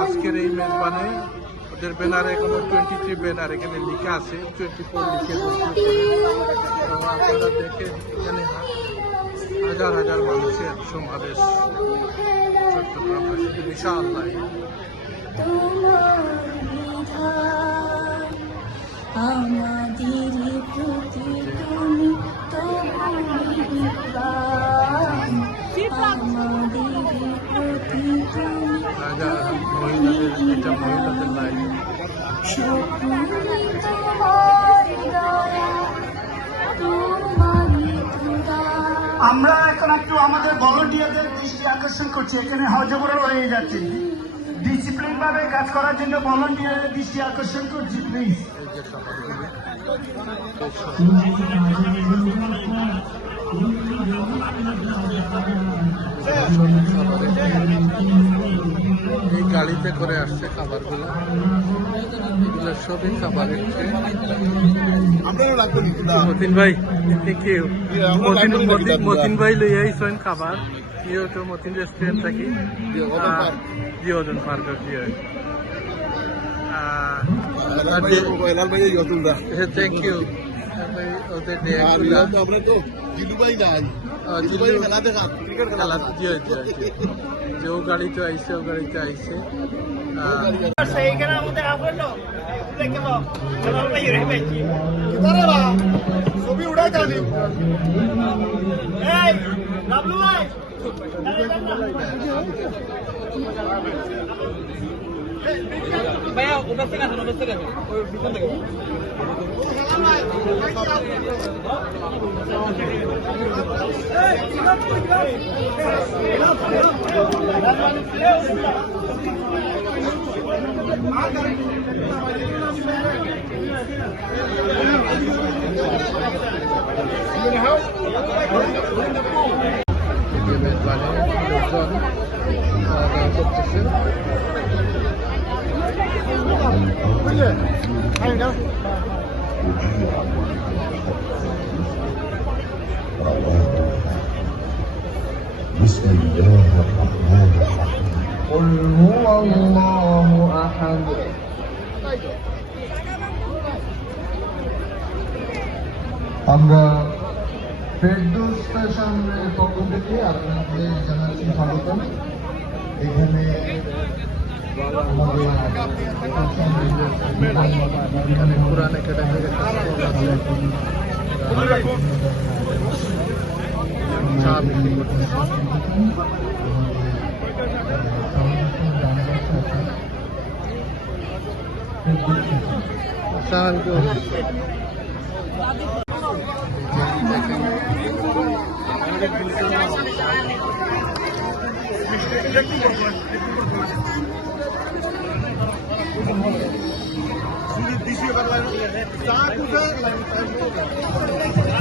আজকের এই মেজবানে ওদের ব্যানারে এখনও টোয়েন্টি থ্রি ব্যানার এখানে লিখা আছে টোয়েন্টি ফোর লিখে হাজার হাজার মানুষের সমাবেশ, চট্টগ্রাম বিশাল আমাদের প্রতি তুমি আমরা এখন একটু আমাদের ভলেন্টিয়ারদের দৃষ্টি আকর্ষণ করছি। এখানে হজবরল হয়ে যাচ্ছে। ডিসিপ্লিন ভাবে কাজ করার জন্য ভলেন্টিয়ারদের দৃষ্টি আকর্ষণ করছি প্লিজ এই গাড়িতে করে আসছে খাবারগুলো। এগুলো সবই না মতিন ভাই থ্যাংক ইউ মতিন ভাই লই আইছেন খাবার। ইয়ে তো মতিন রেস্টুরেন্ট থাকি। জিওদন পার্ক। জিওদন পার্ক দিয়ে লাল ভাই লাল ভাই ইয়তুল দা থ্যাংক ইউ ওদের ডে আর ইয়ার তো আমরা তো জিলু ভাই নাই জিলু ভাই খেলা দেখা ক্রিকেট খেলা খেলা দিয়ে যে ও গাড়িতে আইছে ও গাড়িতে আইছে আহ, ছবি উড়াই জানি যে মেজবানি লোকজন খাওয়া দাওয়া করতেছে بسم الله الرحمن الرحيم قل هو الله أحد আমরা ফেরদৌস স্টেশনের পক্ষ থেকে আপনাদের জানাচ্ছি স্বাগতম এখানে আমাদের এখানে পুরান একাডেমির একটা স্টল আছে চা এটা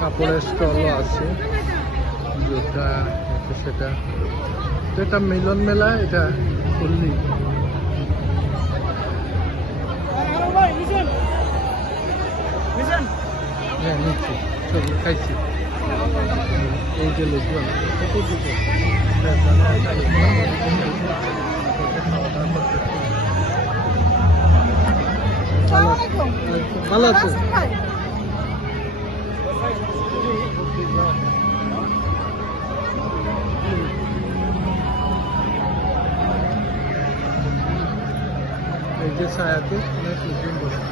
কাপড়ের স্টলও আছে। জুতা সেটা। তো এটা মিলন মেলা, এটা খুললি হ্যাঁ নিচ্ছি। ছবি খাইছি। এই যে ভালো আছে? এই যে ছায়াতে অনেক লোকজন বসে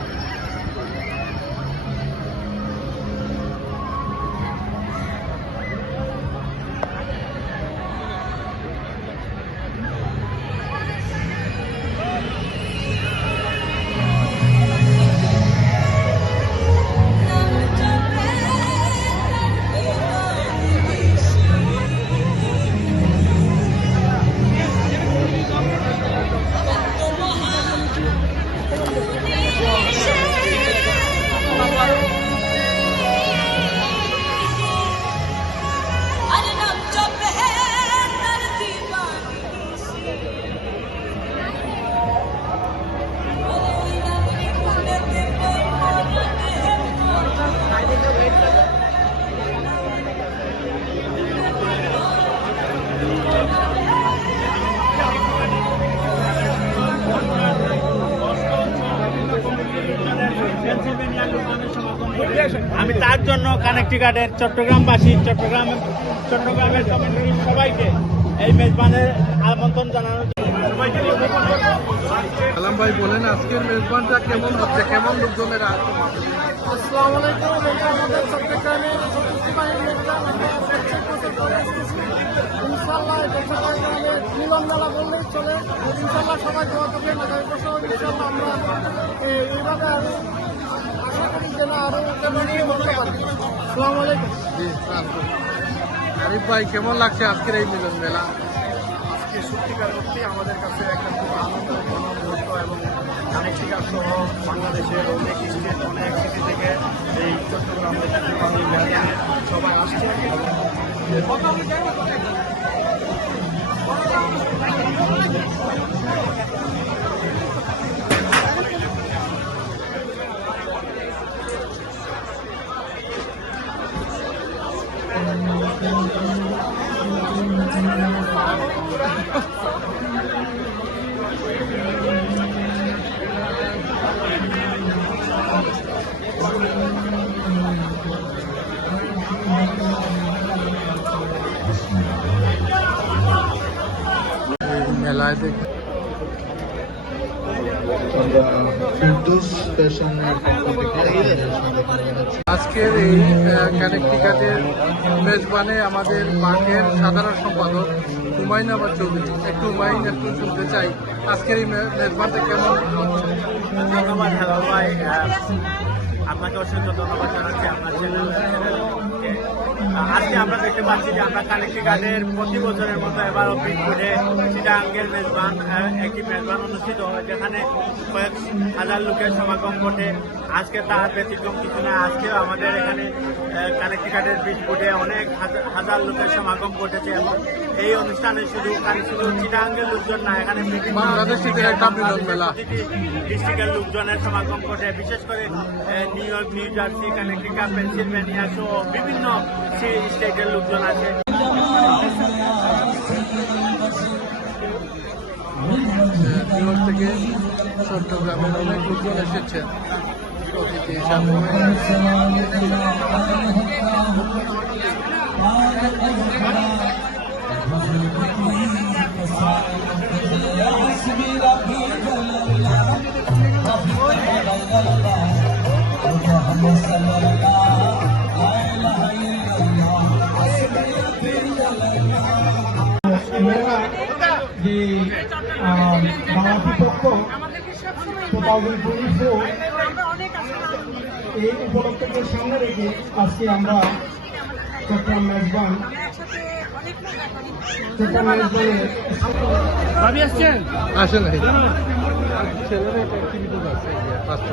আমি তার জন্য কানেক্টিকাটের চট্টগ্রামবাসী চট্টগ্রাম চট্টগ্রামের সবাইকে এই মেজবানের আমন্ত্রণ জানানোর জন্য। সবাইকে সালাম ভাই বলেন আজকের মেজবানটা কেমন হচ্ছে? কেমন লোকজনের আসসালামু আলাইকুম এটা আমাদের চট্টগ্রামের ঐতিহ্যবাহী মেঘনা আমরা প্রত্যেক বছর করে আসতেছি ইনশাল্লাহ এটা চট্টগ্রামের মিলন মেলা বললেই চলে। ইনশাল্লাহ সবাই দোয়া করবেন আগামী বছর ইনশাল্লাহ আমরা এইভাবে আরিফ ভাই কেমন লাগছে আজকের এই মিলন মেলা? আজকে সত্যিকার অর্থে আমাদের কাছে একটা খুব আনন্দ মুহূর্ত এবং কানেক্টিকার সহ বাংলাদেশের অনেক স্টেট অনেক সিটি থেকে এই মেলায় সবাই আসছে। এই মেলায় দেখে আমরা আজকের এই ক্যানেকটিকাটের মেজবানে আমাদের বাঘের সাধারণ সম্পাদক হুমায়ুন আবার চৌধুরী। একটু হুমায়ুন, একটু শুনতে চাই। আজকের এই মেজবানটা কেমন আপনাকে অসংখ্য ধন্যবাদ জানাচ্ছি। আপনার চ্যানেলকে আজকে আমরা দেখতে পাচ্ছি যে আমরা কানেক্টি গার্ডের প্রতি বছরের মতো এবার পিটপুরে চিটাঙ্গের মেজবান একটি মেজবান অনুষ্ঠিত হয় যেখানে কয়েক হাজার লোকের সমাগম ঘটে আজকে তার ব্যতিক্রম কিছু না আজকেও আমাদের এখানে কানেক্টি গার্ডের পিটপুরে অনেক হাজার- লোকের সমাগম ঘটেছে এবং এই অনুষ্ঠানে শুধু শুধু চিটাঙ্গের লোকজন না এখানে। ডিস্ট্রিক্টের লোকজনের সমাগম ঘটে বিশেষ করে New York New Jersey Connecticut Pennsylvania সহ বিভিন্ন স্টেটের লোকজন আছে। থেকে চট্টগ্রামের অনেক লোকজন এসেছেন অতিথি হিসাবে। যে বাংলা বিপক্ষ টু থাউজেন্ড টোয়েন্টি ফোর এই উপলক্ষকে সামনে রেখে আজকে আমরা চট্টগ্রাম মেজবান চট্টগ্রাম মেজবানের আসে নাই ছেলেরা একটা আছে এই যে পাঁচটা।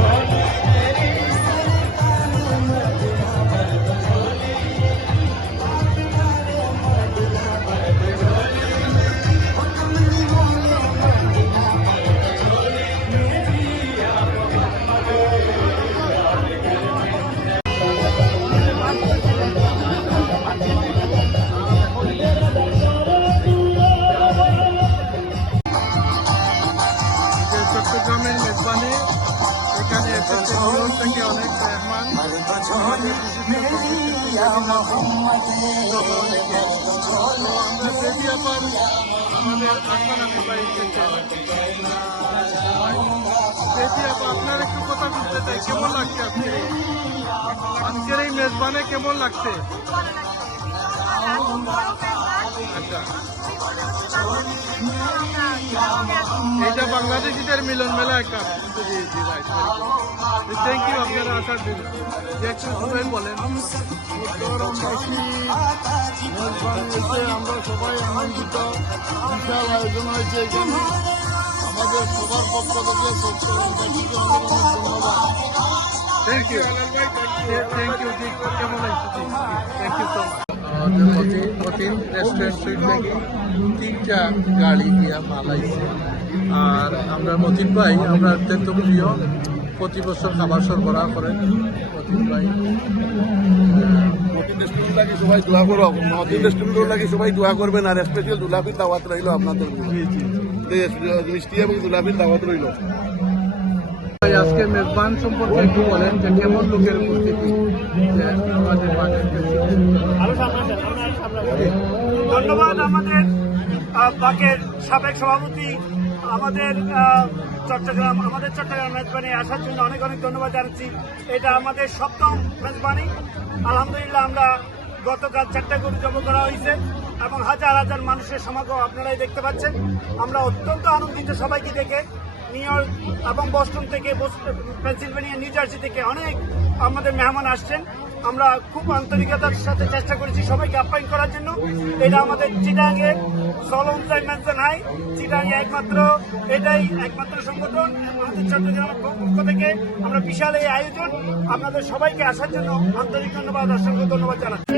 বেদি আপা আপনার একটু কথা বলতে চাই কেমন লাগছে আজকে আজকের এই মেজবানে কেমন লাগছে আচ্ছা। এটা বাংলাদেশিদের মিলন মেলা একটা। থ্যাংক ইউ আপনারা আসার জন্য একটু সবাই বলেন। আমরা সবাই আনন্দিত বিশাল আমাদের সবার thank you thank you thank you so much Matin Matin restaurant sweet থেকে তিনটা গাড়ি দিয়া মাল আইছে। আর আমরা মতিন ভাই আমরা অত্যন্ত প্রিয়। প্রতি বছর খাবার সরবরাহ করেন মতিন ভাই। নতুন রেস্টুরেন্ট লাগে সবাই দোয়া করো নতুন রেস্টুরেন্ট লাগে সবাই দোয়া করবেন আর স্পেশাল দুলাপির দাওয়াত রইল আপনাদের মিষ্টি এবং দুলাপির দাওয়াত রইল। আজকে মেজবান সম্পর্কে একটু বলেন যে কেমন লোকের উপস্থিতি? ধন্যবাদ আমাদের বাকের সাবেক সভাপতি, আমাদের চট্টগ্রাম আমাদের চট্টগ্রাম মেজবানি আসার জন্য অনেক অনেক ধন্যবাদ জানাচ্ছি। এটা আমাদের সপ্তম মেজবানি। আলহামদুলিল্লাহ আমরা গতকাল চারটা গরু জব করা হয়েছে এবং হাজার হাজার মানুষের সমাগম আপনারাই দেখতে পাচ্ছেন। আমরা অত্যন্ত আনন্দিত সবাইকে দেখে। নিউ ইয়র্ক এবং বস্টন থেকে পেনসিলভেনিয়া, নিউ জার্সি থেকে অনেক আমাদের মেহমান আসছেন। আমরা খুব আন্তরিকতার সাথে চেষ্টা করেছি সবাইকে আপ্যায়ন করার জন্য। এটা আমাদের চিটাঙ্গের সলমজাই মেনশন হাই। চিটাঙ্গে একমাত্র, এটাই একমাত্র সংগঠন। আমাদের চট্টগ্রামের পক্ষ থেকে আমরা বিশাল এই আয়োজন। আপনাদের সবাইকে আসার জন্য আন্তরিক ধন্যবাদ, অসংখ্য ধন্যবাদ জানাচ্ছি।